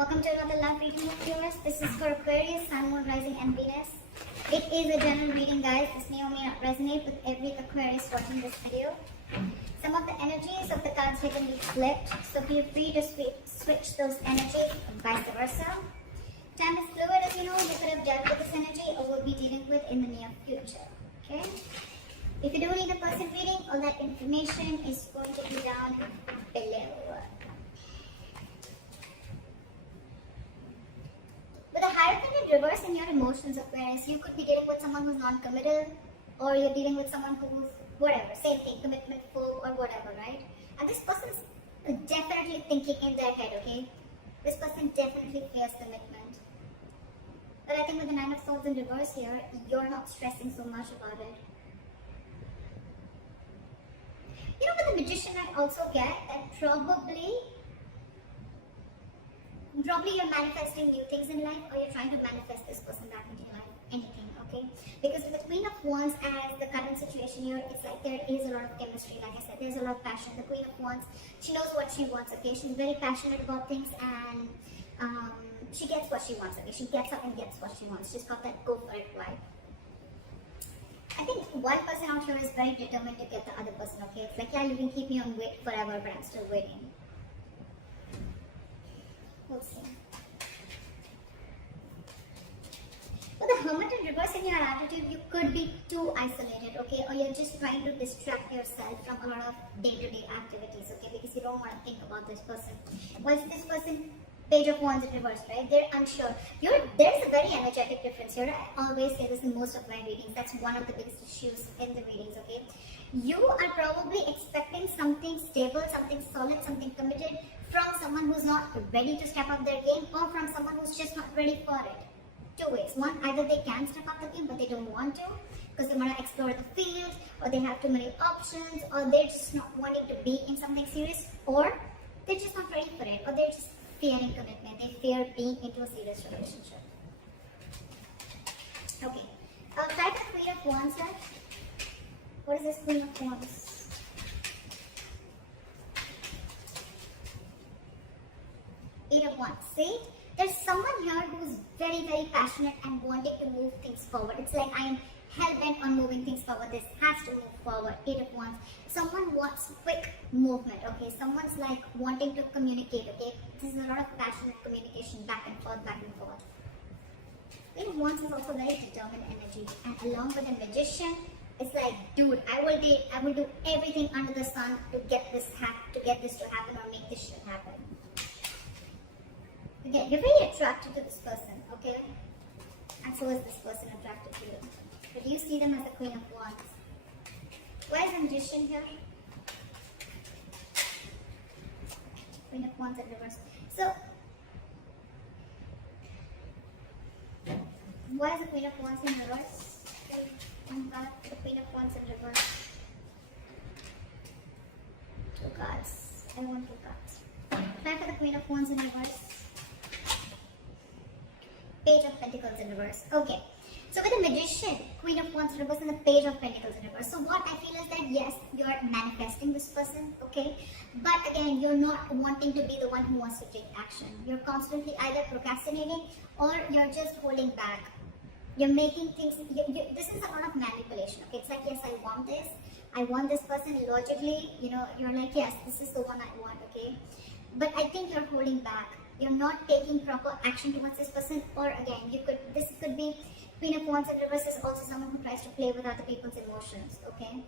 Welcome to another live reading of viewers. This is for Aquarius, Sun, Moon, Rising and Venus. It is a general reading, guys. This may or may not resonate with every Aquarius watching this video. Some of the energies of the cards here can be flipped, so feel free to switch those energies and vice versa. Time is fluid, as you know. You could have dealt with this energy or will be dealing with in the near future. Okay? If you do need a person reading, all that information is going to be down below. With a Hierophant in reverse in your emotions, Aquarius, you could be dealing with someone who's non-committal, or you're dealing with someone who's whatever, same thing, commitment full or whatever, right? And this person's definitely thinking in their head, okay? This person definitely fears commitment. But I think with the Nine of Swords in reverse here, you're not stressing so much about it. You know, with the Magician, I also get that probably you're manifesting new things in life, or you're trying to manifest this person back into your life, anything, okay? Because with the Queen of Wands as the current situation here, it's like there is a lot of chemistry, like I said, there's a lot of passion. The Queen of Wands, she knows what she wants, okay? She's very passionate about things, and she gets what she wants, okay? She gets up and gets what she wants. She's got that go for it vibe. I think one person out here is very determined to get the other person, okay? It's like, yeah, you can keep me on wait forever, but I'm still waiting. We'll see. With the Hermit in reverse in your attitude, you could be too isolated, okay? Or you're just trying to distract yourself from a lot of day-to-day activities, okay? Because you don't want to think about this person. Once this person, Page of Wands in reverse, right? They're unsure. There's a very energetic difference here. I always say this in most of my readings. That's one of the biggest issues in the readings, okay? You are probably expecting something stable, something solid, something committed from someone who's not ready to step up their game, or from someone who's just not ready for it. Two ways. One, either they can step up the game but they don't want to because they want to explore the field, or they have too many options, or they're just not wanting to be in something serious, or they're just not ready for it, or they're just fearing commitment. They fear being into a serious relationship. Okay. Try the Queen of Wands here. What is this Queen of Wands? Eight of Wands. See? There's someone here who's very, very passionate and wanting to move things forward. It's like, I am hell-bent on moving things forward. This has to move forward. Eight of Wands. Someone wants quick movement, okay? Someone's like wanting to communicate, okay? This is a lot of passionate communication, back and forth, back and forth. Eight of Wands is also very determined energy. And along with the Magician, it's like, dude, I will do everything under the sun to get this to happen, or make this shit happen. Again, you're very attracted to this person, okay? And so is this person attracted to you. But you see them as the Queen of Wands. Why is the Magician here? Queen of Wands in reverse. So, why is the Queen of Wands in reverse? One card for the Queen of Wands in reverse. Two cards. I want two cards. Try for the Queen of Wands in reverse. Page of Pentacles in reverse. Okay. So with the Magician, Queen of Wands in reverse, and the Page of Pentacles in reverse. So what I feel is that yes, you're manifesting this person, okay? But again, you're not wanting to be the one who wants to take action. You're constantly either procrastinating or you're just holding back. You're making things, this is a lot of manipulation, okay? It's like, yes, I want this person. Logically, you know, you're like, yes, this is the one I want, okay? But I think you're holding back. You're not taking proper action towards this person, or again, this could be Queen of Wands in reverse is also someone who tries to play with other people's emotions, okay?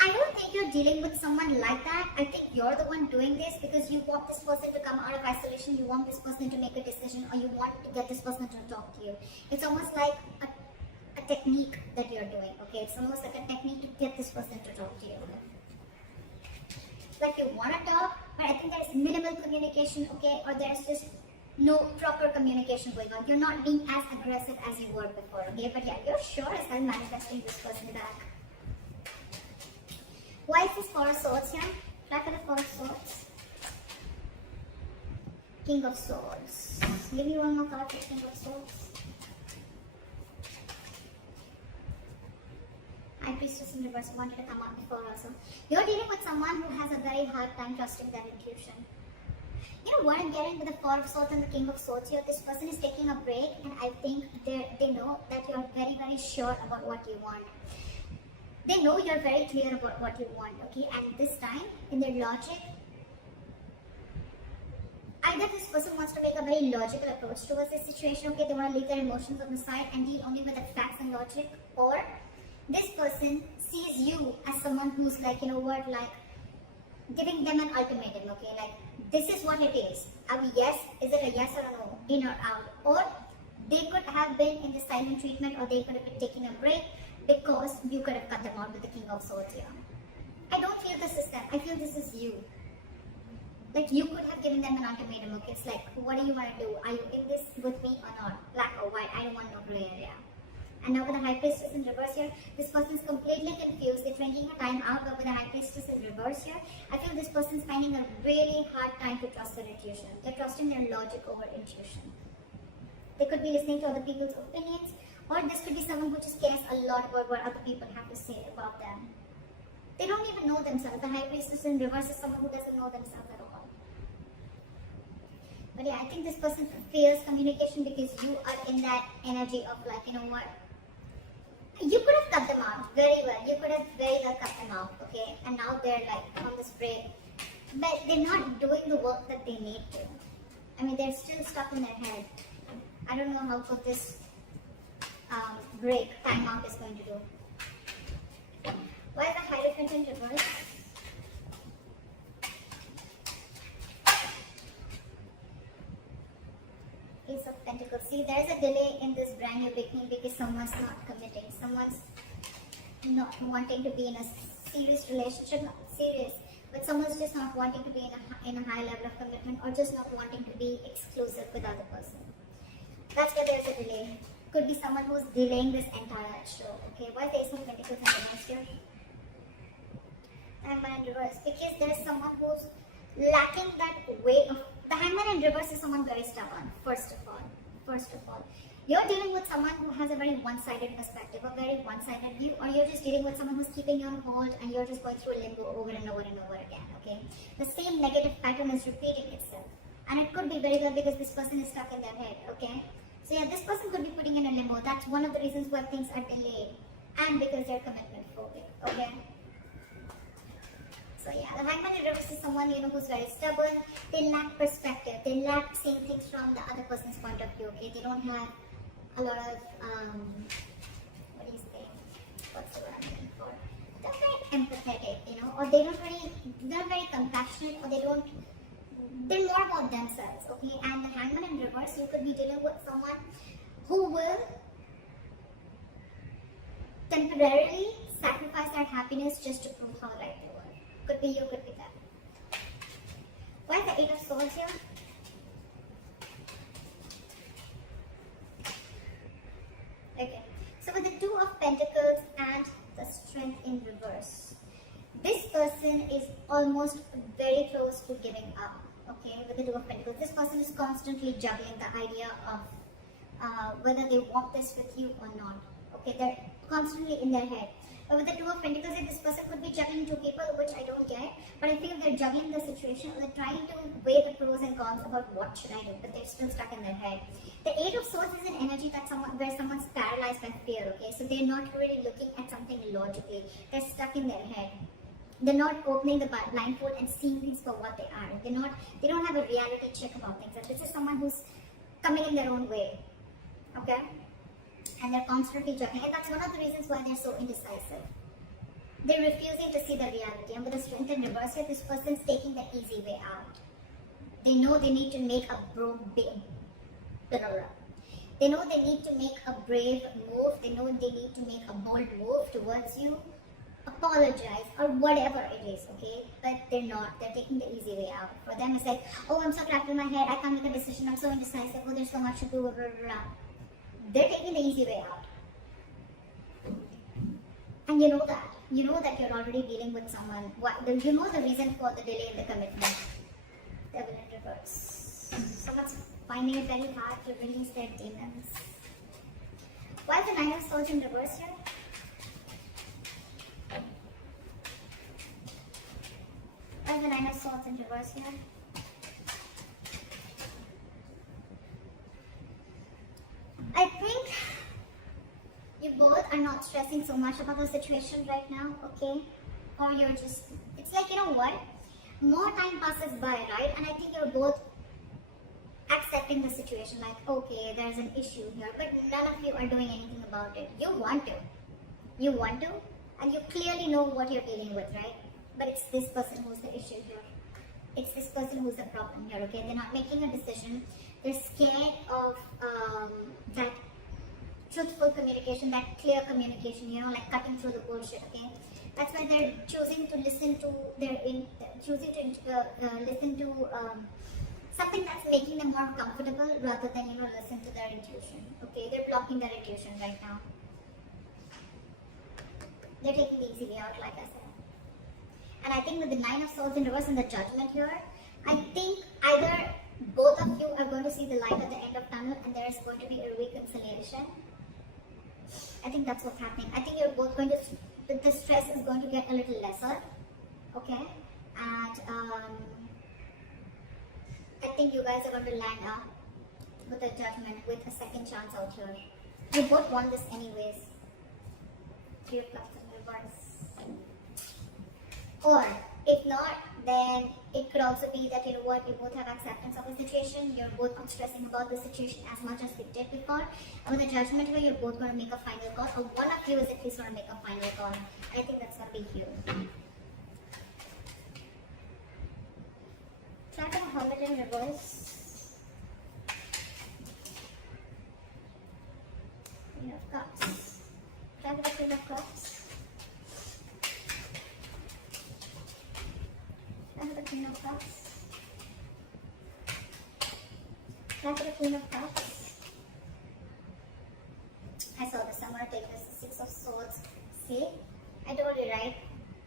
I don't think you're dealing with someone like that. I think you're the one doing this because you want this person to come out of isolation, you want this person to make a decision, or you want to get this person to talk to you. It's almost like a technique that you're doing, okay? It's almost like a technique to get this person to talk to you. Like you want to talk, but I think there's minimal communication, okay? Or there's just no proper communication going on. You're not being as aggressive as you were before, okay? But yeah, you're sure as hell manifesting this person back. Why is this Four of Swords here? Try for the Four of Swords. King of Swords. Give me one more card for King of Swords. High Priestess in reverse wanted to come out before also. You're dealing with someone who has a very hard time trusting their intuition. You know what I'm getting with the Four of Swords and the King of Swords here? This person is taking a break, and I think they know that you're very, very sure about what you want. They know you're very clear about what you want, okay? And this time, in their logic, either this person wants to make a very logical approach towards this situation, okay? They want to leave their emotions on the side and deal only with the facts and logic, or this person sees you as someone who's like, you know what, like giving them an ultimatum, okay? Like, this is what it is. Yes, is it a yes or a no, in or out? Or they could have been in the silent treatment, or they could have been taking a break because you could have cut them out with the King of Swords here. I don't feel this is them. I feel this is you. Like, you could have given them an ultimatum, okay? It's like, what do you want to do? Are you in this with me or not? Black or white? I don't want no gray area. And now with the High Priestess in reverse here, this person is completely confused. They're drinking a time out, but with the High Priestess in reverse here, I feel this person is finding a really hard time to trust their intuition. They're trusting their logic over intuition. They could be listening to other people's opinions, or this could be someone who just cares a lot about what other people have to say about them. They don't even know themselves. The High Priestess in reverse is someone who doesn't know themselves at all. But yeah, I think this person fears communication because you are in that energy of like, you know what? You could have cut them out very well. You could have very well cut them out, okay? And now they're like on this break. But they're not doing the work that they need to. I mean, they're still stuck in their head. I don't know how good this break, time out is going to do. Why is the Hierophant in reverse? Ace of Pentacles. See, there's a delay in this brand new beginning because someone's not committing. Someone's not wanting to be in a serious relationship, not serious, but someone's just not wanting to be in a high level of commitment, or just not wanting to be exclusive with other person. That's why there's a delay. Could be someone who's delaying this entire show. Okay, why is the Ace of Pentacles in reverse here? Hangman in reverse, because there's someone who's lacking that way of. The Hangman in reverse is someone very stubborn. First of all, you're dealing with someone who has a very one-sided perspective, a very one-sided view, or you're just dealing with someone who's keeping you on hold and you're just going through a limbo over and over and over again. Okay, the same negative pattern is repeating itself, and it could be very well because this person is stuck in their head. Okay, so yeah, this person could be putting in a limbo. That's one of the reasons why things are delayed, and because they're commitment phobic. Okay. So yeah, the Hangman in reverse is someone, you know, who's very stubborn. They lack perspective. They lack seeing things from the other person's point of view. Okay, they don't have a lot of what do you say? What's the word I'm looking for? They're very empathetic, you know, or they're very compassionate, or they're more about themselves. Okay, and the Hangman in reverse, you could be dealing with someone who will temporarily sacrifice their happiness just to prove how right they were. Could be you, could be them. Why is the Eight of Swords here? Okay, so with the Two of Pentacles and the Strength in reverse, this person is almost very close to giving up. Okay, with the Two of Pentacles, this person is constantly juggling the idea of whether they want this with you or not. Okay, they're constantly in their head. But with the Two of Pentacles, this person could be juggling two people, which I don't get. But I feel they're juggling the situation, or they're trying to weigh the pros and cons about what should I do, but they're still stuck in their head. The Eight of Swords is an energy that where someone's paralyzed by fear. Okay, so they're not really looking at something logically. They're stuck in their head. They're not opening the blindfold and seeing things for what they are. They don't have a reality check about things. And this is someone who's coming in their own way. Okay. And they're constantly juggling, and that's one of the reasons why they're so indecisive. They're refusing to see the reality, and with the Strength in reverse here, this person's taking the easy way out. They know they need to make a They know they need to make a brave move. They know they need to make a bold move towards you, apologize, or whatever it is, okay? But they're not. They're taking the easy way out. For them, it's like, oh, I'm so trapped in my head. I can't make a decision. I'm so indecisive. Oh, there's so much to do. Blah, blah, blah. They're taking the easy way out. And you know that. You know that you're already dealing with someone. You know the reason for the delay in the commitment. Devil in reverse. Someone's finding it very hard to release their demons. Why is the Nine of Swords in reverse here? Why is the Nine of Swords in reverse here? are not stressing so much about the situation right now, okay? Or you're just, it's like, you know what? More time passes by, right? And I think you're both accepting the situation, like, okay, there's an issue here, but none of you are doing anything about it. You want to. You want to, and you clearly know what you're dealing with, right? But it's this person who's the issue here. It's this person who's the problem here, okay? They're not making a decision. They're scared of that truthful communication, that clear communication, you know, like cutting through the bullshit, okay? That's why they're choosing to listen to listen to something that's making them more comfortable rather than, you know, listen to their intuition, okay? They're blocking their intuition right now. They're taking the easy way out, like I said. And I think with the Nine of Swords in reverse and the Judgment here, I think either both of you are going to see the light at the end of tunnel and there is going to be a reconciliation. I think that's what's happening. I think you're both going to, the stress is going to get a little lesser, okay? And I think you guys are going to land up with a Judgment, with a second chance out here. You both want this anyways. Three of Cups in reverse. Or if not, then it could also be that, you know what, you both have acceptance of the situation. You're both not stressing about the situation as much as we did before. And with the Judgment here, you're both going to make a final call, or one of you is at least going to make a final call. I think that's going to be you. Try to hold it in reverse. Queen of Cups. Try to the Queen of Cups. Try to the Queen of Cups. Try to the Queen of Cups. I saw this. I'm going to take this. Six of Swords. See? I told you, right?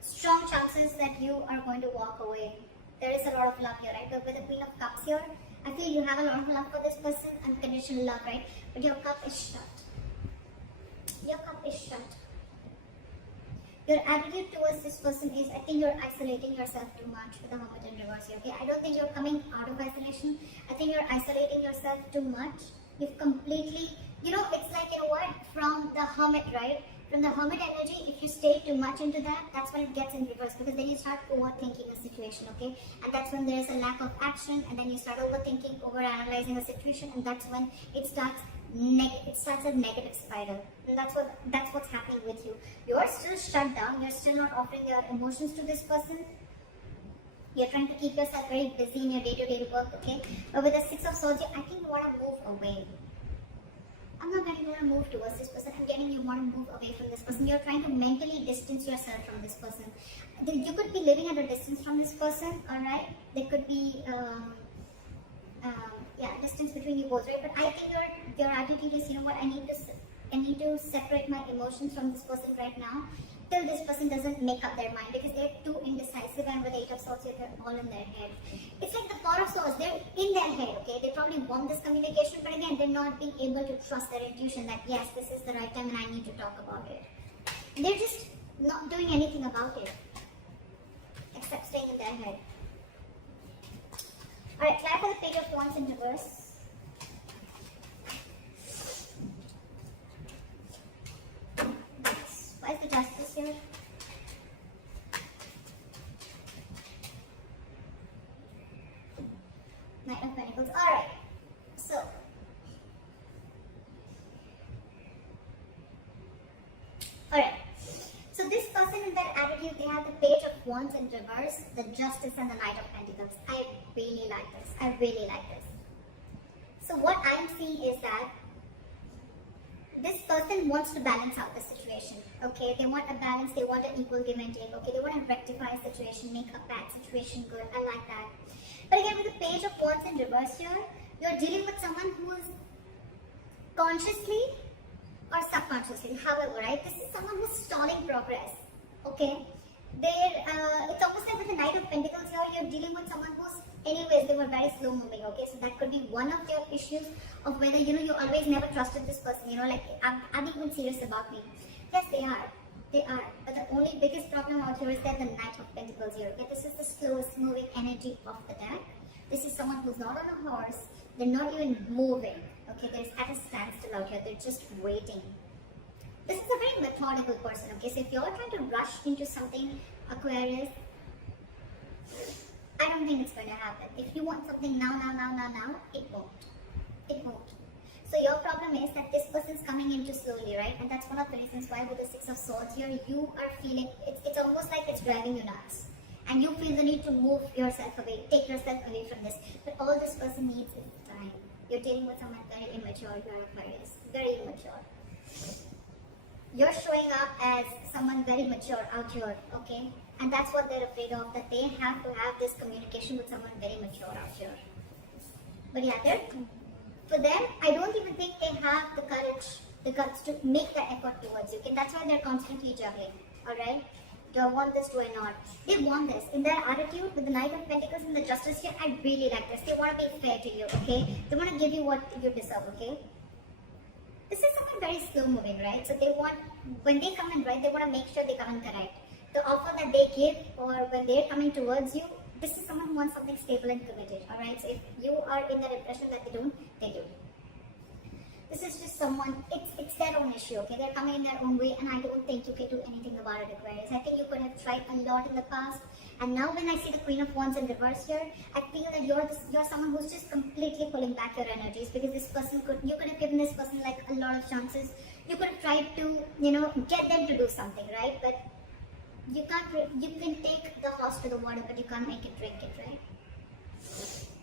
Strong chances that you are going to walk away. There is a lot of love here, right? But with the Queen of Cups here, I feel you have a lot of love for this person, unconditional love, right? But your cup is shut. Your cup is shut. Your attitude towards this person is, I think you're isolating yourself too much with the Hermit in reverse here, okay? I don't think you're coming out of isolation. I think you're isolating yourself too much. You've completely, you know, it's like, you know what, from the Hermit, right? From the Hermit energy, if you stay too much into that, that's when it gets in reverse, because then you start overthinking a situation, okay? And that's when there's a lack of action, and then you start overthinking, overanalyzing a situation, and that's when it starts a negative spiral. And that's what's happening with you. You're still shut down. You're still not offering your emotions to this person. You're trying to keep yourself very busy in your day-to-day work, okay? But with the Six of Swords, I think you want to move away. I'm not getting you want to move towards this person. I'm getting you want to move away from this person. You're trying to mentally distance yourself from this person. You could be living at a distance from this person, alright? There could be distance between you both, right? But I think your attitude is, you know what, I need to separate my emotions from this person right now till this person doesn't make up their mind, because they're too indecisive, and with the Eight of Swords, they're all in their head. It's like the Four of Swords, they're in their head, okay? They probably want this communication, but again, they're not being able to trust their intuition that yes, this is the right time and I need to talk about it. They're just not doing anything about it, except staying in their head. Alright, try for the Page of Wands in reverse. Why is the Justice here? Knight of Pentacles. Alright, so this person in their attitude, they have the Page of Wands in reverse, the Justice, and the Knight of Pentacles. I really like this. I really like this. So what I'm seeing is that this person wants to balance out the situation, okay? They want a balance, they want an equal give and take, okay? They want to rectify a situation, make a bad situation good. I like that. But again, with the Page of Wands in reverse here, you're dealing with someone who is consciously or subconsciously, however, right? This is someone who's stalling progress, okay? It's almost like with the Knight of Pentacles here, you're dealing with someone who's, anyways, they were very slow moving, okay? So that could be one of your issues of whether, you know, you always never trusted this person, you know, like, are they even serious about me? Yes, they are. They are. But the only biggest problem out here is that the Knight of Pentacles here, okay? This is the slowest moving energy of the deck. This is someone who's not on a horse. They're not even moving, okay? They're at a standstill out here. They're just waiting. This is a very methodical person, okay? So if you're trying to rush into something, Aquarius, I don't think it's going to happen. If you want something now, it won't. It won't. So your problem is that this person's coming in too slowly, right? And that's one of the reasons why with the Six of Swords here, you are feeling, it's almost like it's driving you nuts. And you feel the need to move yourself away, take yourself away from this. But all this person needs is time. You're dealing with someone very immature, you're Aquarius. Very immature. You're showing up as someone very mature out here, okay? And that's what they're afraid of, that they have to have this communication with someone very mature out here. But yeah, for them, I don't even think they have the guts to make that effort towards you. Okay? That's why they're constantly juggling, alright? Do I want this? Do I not? They want this. In their attitude with the Knight of Pentacles and the Justice here, I really like this. They want to be fair to you, okay? They want to give you what you deserve, okay? This is something very slow moving, right? So they want, when they come in, right, they want to make sure they come in correct. The offer that they give or when they're coming towards you, this is someone who wants something stable and committed, alright? So if you are in that impression that they don't, they do. This is just someone, it's their own issue, okay? They're coming in their own way and I don't think you can do anything about it, Aquarius. I think you could have tried a lot in the past. And now when I see the Queen of Wands in reverse here, I feel that you're someone who's just completely pulling back your energies because this person you could have given this person like a lot of chances. You could have tried to, get them to do something, right? But you can take the horse to the water, but you can't make it drink it, right?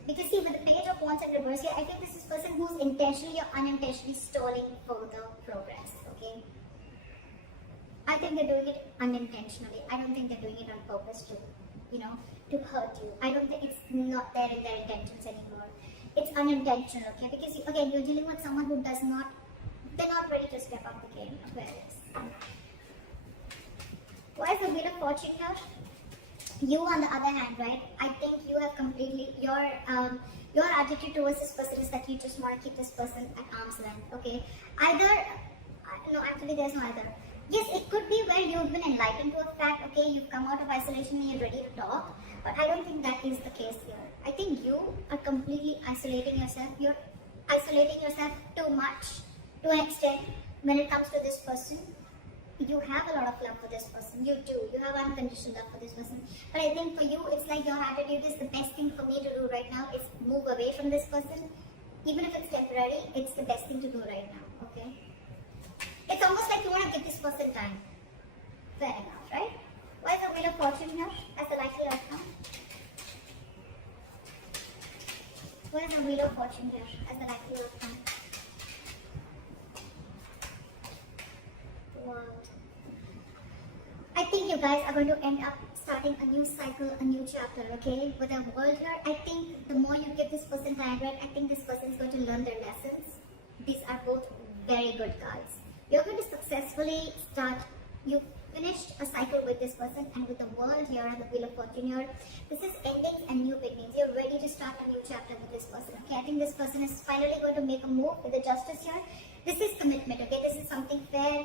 Because see, with the Page of Wands in reverse here, I think this is a person who's intentionally or unintentionally stalling further progress, okay? I think they're doing it unintentionally. I don't think they're doing it on purpose to hurt you. I don't think it's not there in their intentions anymore. It's unintentional, okay? Because again, you're dealing with someone who they're not ready to step up the game, Aquarius. Why is the Wheel of Fortune here? You, on the other hand, right? I think you have completely your attitude towards this person is that you just want to keep this person at arm's length. Okay, no, actually, there's no either. Yes, it could be where you've been enlightened to a fact. Okay, you've come out of isolation and you're ready to talk. But I don't think that is the case here. I think you are completely isolating yourself. You're isolating yourself too much to an extent when it comes to this person. You have a lot of love for this person. You do. You have unconditional love for this person. But I think for you, it's like your attitude is the best thing for me to do right now is move away from this person. Even if it's temporary, it's the best thing to do right now. Okay? It's almost like you want to give this person time. Fair enough, right? Why is the Wheel of Fortune here as the likely outcome? Why is the Wheel of Fortune here as the likely outcome? Wow. I think you guys are going to end up starting a new cycle, a new chapter, okay? With the world here, I think the more you give this person time, right, I think this person is going to learn their lessons. These are both very good cards. You're going to successfully you finished a cycle with this person, and with the world here and the Wheel of Fortune here, this is endings and new beginnings. You're ready to start a new chapter with this person, okay? I think this person is finally going to make a move with the Justice here. This is commitment, okay? This is something fair,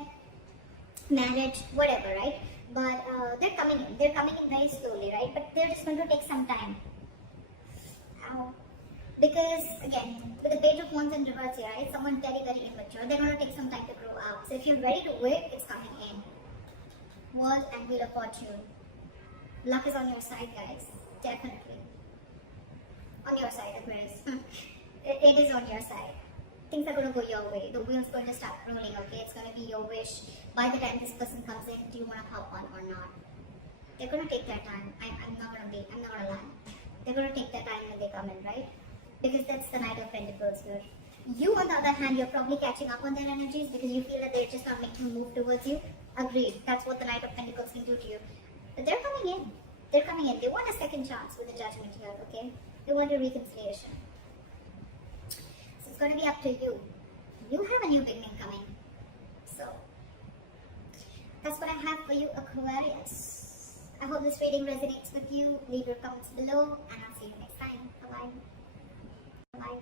marriage, whatever, right? But they're coming in very slowly, right? But they're just going to take some time. Because again, with the Page of Wands in reverse here, right? Someone very, very immature. They're going to take some time to grow up. So if you're ready to wait, it's coming in. World and Wheel of Fortune. Luck is on your side, guys. Definitely. On your side, Aquarius. It is on your side. Things are going to go your way. The wheel's going to start rolling, okay? It's going to be your wish. By the time this person comes in, do you want to hop on or not? They're going to take their time. I'm not going to lie. They're going to take their time when they come in, right? Because that's the Knight of Pentacles here. You, on the other hand, you're probably catching up on their energies because you feel that they're just not making a move towards you. Agreed. That's what the Knight of Pentacles can do to you. But they're coming in. They're coming in. They want a second chance with the Judgment here, okay? They want a reconciliation. So it's going to be up to you. You have a new beginning coming. So, that's what I have for you, Aquarius. I hope this reading resonates with you. Leave your comments below and I'll see you next time. Bye-bye. Bye.